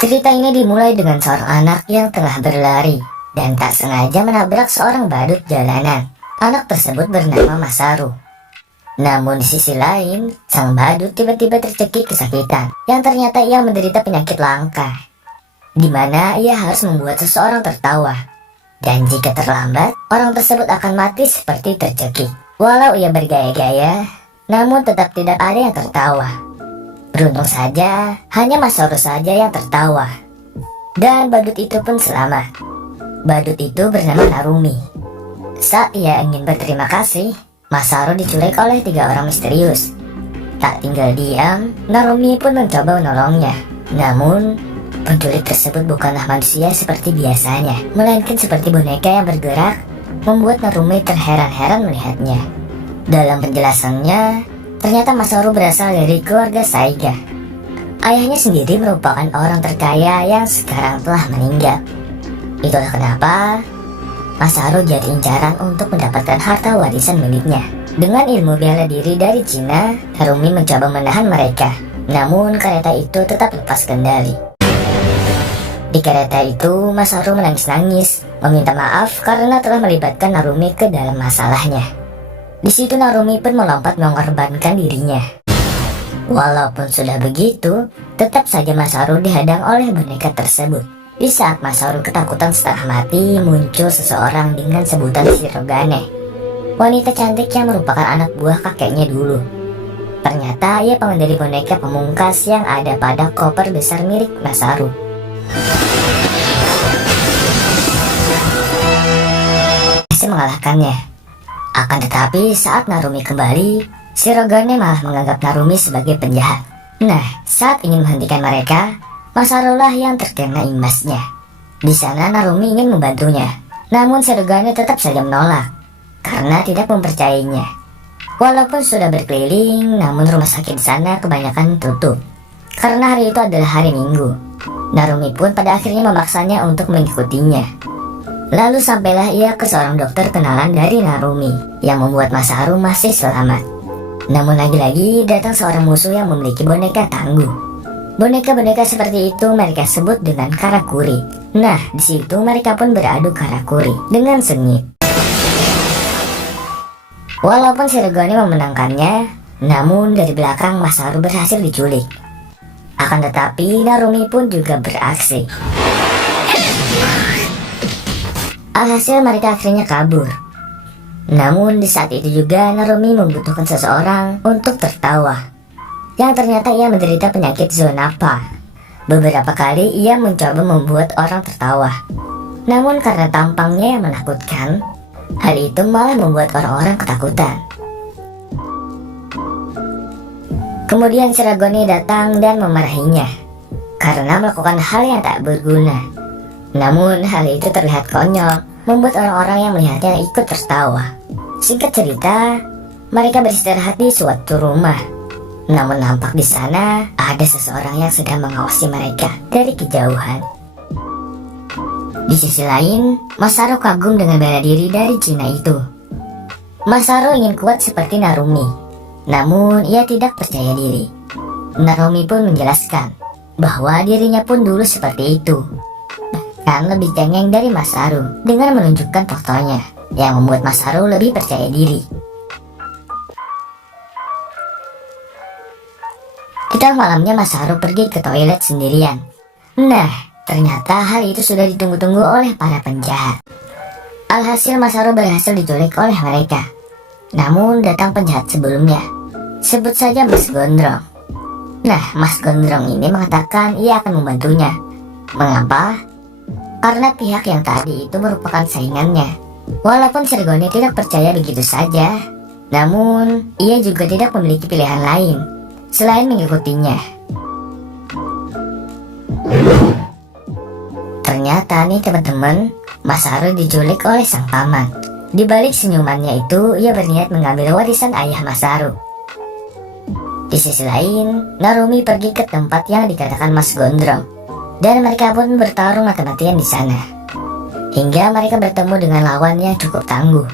Cerita ini dimulai dengan seorang anak yang tengah berlari dan tak sengaja menabrak seorang badut jalanan. Anak tersebut bernama Masaru. Namun di sisi lain, sang badut tiba-tiba tercekik kesakitan yang ternyata ia menderita penyakit langka, di mana ia harus membuat seseorang tertawa. Dan jika terlambat, orang tersebut akan mati seperti tercekik. Walau ia bergaya-gaya, namun tetap tidak ada yang tertawa. Beruntung saja, hanya Masaru saja yang tertawa. Dan badut itu pun selamat. Badut itu bernama Narumi. Saat ia ingin berterima kasih, Masaru diculik oleh 3 orang misterius. Tak tinggal diam, Narumi pun mencoba menolongnya. Namun, penculik tersebut bukanlah manusia seperti biasanya, melainkan seperti boneka yang bergerak, membuat Narumi terheran-heran melihatnya. Dalam penjelasannya, ternyata Masaru berasal dari keluarga Saiga. Ayahnya sendiri merupakan orang terkaya yang sekarang telah meninggal. Itulah kenapa Masaru jadi incaran untuk mendapatkan harta warisan miliknya. Dengan ilmu bela diri dari Cina, Narumi mencoba menahan mereka. Namun kereta itu tetap lepas kendali. Di kereta itu, Masaru menangis-nangis, meminta maaf karena telah melibatkan Narumi ke dalam masalahnya. Di situ Narumi pun melompat mengorbankan dirinya. Walaupun sudah begitu, tetap saja Masaru dihadang oleh boneka tersebut. Di saat Masaru ketakutan setengah mati, muncul seseorang dengan sebutan Shirogane, wanita cantik yang merupakan anak buah kakeknya dulu. Ternyata ia pengendali boneka pemungkas yang ada pada koper besar milik Masaru. Berhasil mengalahkannya. Akan tetapi saat Narumi kembali, Shirogane malah menganggap Narumi sebagai penjahat. Nah, saat ingin menghentikan mereka, Masaru lah yang terkena imbasnya. Di sana Narumi ingin membantunya, namun Shirogane tetap saja menolak karena tidak mempercayainya. Walaupun sudah berkeliling, namun rumah sakit di sana kebanyakan tutup karena hari itu adalah hari Minggu. Narumi pun pada akhirnya memaksanya untuk mengikutinya. Lalu sampailah ia ke seorang dokter kenalan dari Narumi yang membuat Masaru masih selamat. Namun lagi-lagi datang seorang musuh yang memiliki boneka tangguh. Boneka-boneka seperti itu mereka sebut dengan karakuri. Nah, di situ mereka pun beradu karakuri dengan sengit. Walaupun Shirogane memenangkannya, namun dari belakang Masaru berhasil diculik. Akan tetapi Narumi pun juga beraksi. Alhasil mereka akhirnya kabur. Namun di saat itu juga Narumi membutuhkan seseorang untuk tertawa, yang ternyata ia menderita penyakit Zonapa. Beberapa kali ia mencoba membuat orang tertawa, namun karena tampangnya yang menakutkan, hal itu malah membuat orang-orang ketakutan. Kemudian Shirogane datang dan memarahinya karena melakukan hal yang tak berguna. Namun hal itu terlihat konyol, membuat orang-orang yang melihatnya ikut tertawa. Singkat cerita, mereka beristirahat di suatu rumah. Namun nampak di sana ada seseorang yang sedang mengawasi mereka dari kejauhan. Di sisi lain, Masaru kagum dengan bela diri dari Cina itu. Masaru ingin kuat seperti Narumi, namun ia tidak percaya diri. Narumi pun menjelaskan bahwa dirinya pun dulu seperti itu, bahkan lebih cengeng dari Masaru dengan menunjukkan fotonya, yang membuat Masaru lebih percaya diri. Di tengah malamnya Masaru pergi ke toilet sendirian. Nah, ternyata hal itu sudah ditunggu-tunggu oleh para penjahat. Alhasil Masaru berhasil diculik oleh mereka. Namun datang penjahat sebelumnya, sebut saja Mas Gondrong. Nah, Mas Gondrong ini mengatakan ia akan membantunya. Mengapa? Karena pihak yang tadi itu merupakan saingannya. Walaupun Shirogane tidak percaya begitu saja, namun ia juga tidak memiliki pilihan lain selain mengikutinya. Ternyata nih teman-teman, Masaru diculik oleh sang paman. Di balik senyumannya itu, ia berniat mengambil warisan ayah Masaru. Di sisi lain, Narumi pergi ke tempat yang dikatakan Mas Gondrong, dan mereka pun bertarung mati-matian di sana. Hingga mereka bertemu dengan lawan yang cukup tangguh,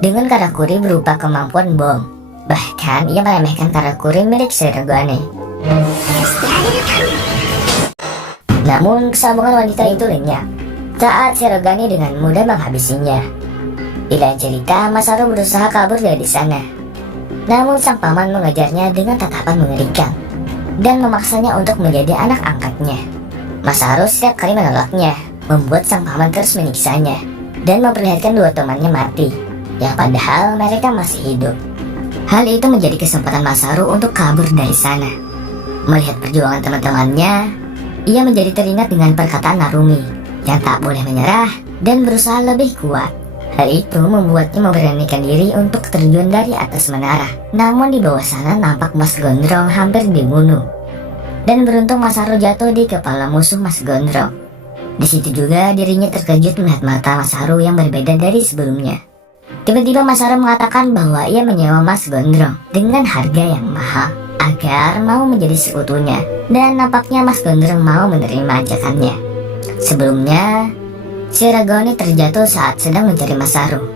dengan karakuri berupa kemampuan bom. Bahkan ia meremehkan karakuri milik Shirogane. Namun kesambungan wanita itu lenyap saat Shirogane dengan mudah menghabisinya. Di lain cerita, Masaru berusaha kabur dari sana. Namun sang paman mengejarnya dengan tatapan mengerikan dan memaksanya untuk menjadi anak angkatnya. Masaru setiap kali menolaknya, membuat sang paman terus menyiksanya dan memperlihatkan dua temannya mati, yang padahal mereka masih hidup. Hal itu menjadi kesempatan Masaru untuk kabur dari sana. Melihat perjuangan teman-temannya, ia menjadi teringat dengan perkataan Narumi yang tak boleh menyerah dan berusaha lebih kuat. Hal itu membuatnya memberanikan diri untuk terjun dari atas menara. Namun di bawah sana nampak Mas Gondrong hampir dibunuh. Dan beruntung Masaru jatuh di kepala musuh Mas Gondrong. Di situ juga dirinya terkejut melihat mata Masaru yang berbeda dari sebelumnya. Tiba-tiba Masaru mengatakan bahwa ia menyewa Mas Gondrong dengan harga yang mahal agar mau menjadi sekutunya. Dan nampaknya Mas Gondrong mau menerima ajakannya. Sebelumnya, Shirogane terjatuh saat sedang mencari Masaru.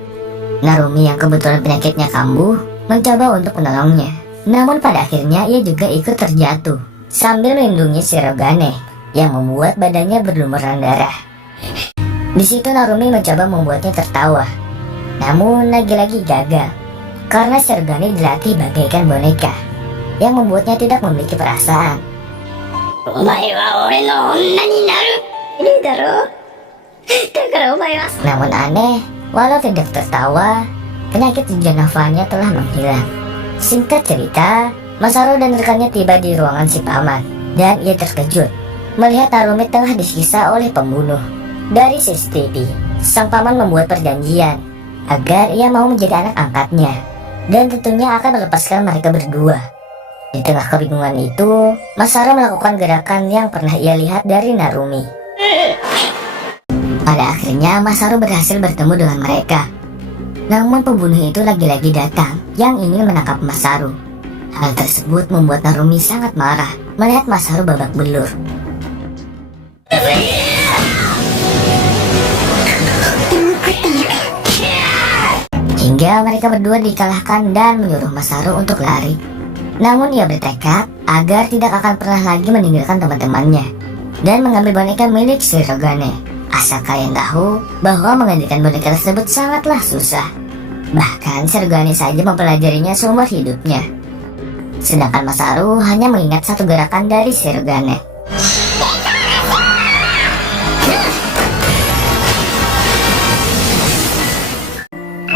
Narumi yang kebetulan penyakitnya kambuh mencoba untuk menolongnya. Namun pada akhirnya ia juga ikut terjatuh sambil melindungi Shirogane yang membuat badannya berlumuran darah. Di situ Narumi mencoba membuatnya tertawa. Namun lagi-lagi gagal karena Shirogane dilatih bagaikan boneka yang membuatnya tidak memiliki perasaan. Omae wa ore no onna ni naru. Ini daro. Namun aneh, walau tidak tertawa, penyakit Janavanya telah menghilang. Singkat cerita, Masaru dan rekannya tiba di ruangan si paman, dan ia terkejut melihat Narumi telah disiksa oleh pembunuh. Dari CCTV, sang paman membuat perjanjian agar ia mau menjadi anak angkatnya, dan tentunya akan melepaskan mereka berdua. Di tengah kebingungan itu, Masaru melakukan gerakan yang pernah ia lihat dari Narumi. Pada akhirnya Masaru berhasil bertemu dengan mereka. Namun pembunuh itu lagi-lagi datang yang ingin menangkap Masaru. Hal tersebut membuat Narumi sangat marah melihat Masaru babak belur. Hingga mereka berdua dikalahkan dan menyuruh Masaru untuk lari. Namun ia bertekad agar tidak akan pernah lagi meninggalkan teman-temannya dan mengambil boneka milik Shirogane. Asal kalian tahu bahwa menggantikan boneka tersebut sangatlah susah. Bahkan Shirogane saja mempelajarinya seumur hidupnya. Sedangkan Masaru hanya mengingat satu gerakan dari Shirogane.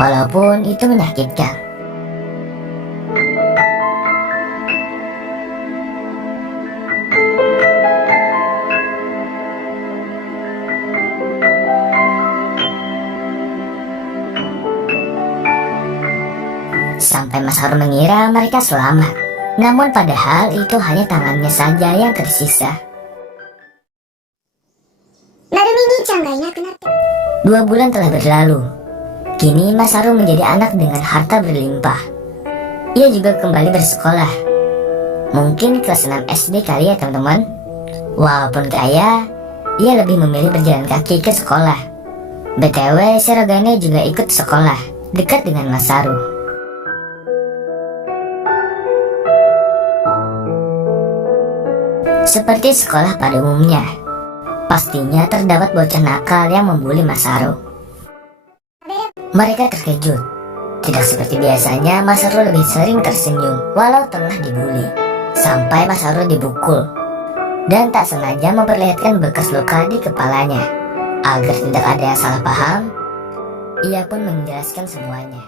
Walaupun itu menyakitkan. Sampai Masaru mengira mereka selamat. Namun padahal itu hanya tangannya saja yang tersisa. 2 bulan telah berlalu. Kini Masaru menjadi anak dengan harta berlimpah. Ia juga kembali bersekolah. Mungkin kelas 6 SD kali ya teman-teman. Walaupun kaya, ia lebih memilih berjalan kaki ke sekolah. BTW Shirogane juga ikut sekolah dekat dengan Masaru. Seperti sekolah pada umumnya, pastinya terdapat bocah nakal yang membuli Masaru. Mereka terkejut. Tidak seperti biasanya, Masaru lebih sering tersenyum walau tengah dibuli. Sampai Masaru dibukul dan tak sengaja memperlihatkan bekas luka di kepalanya. Agar tidak ada yang salah paham, ia pun menjelaskan semuanya.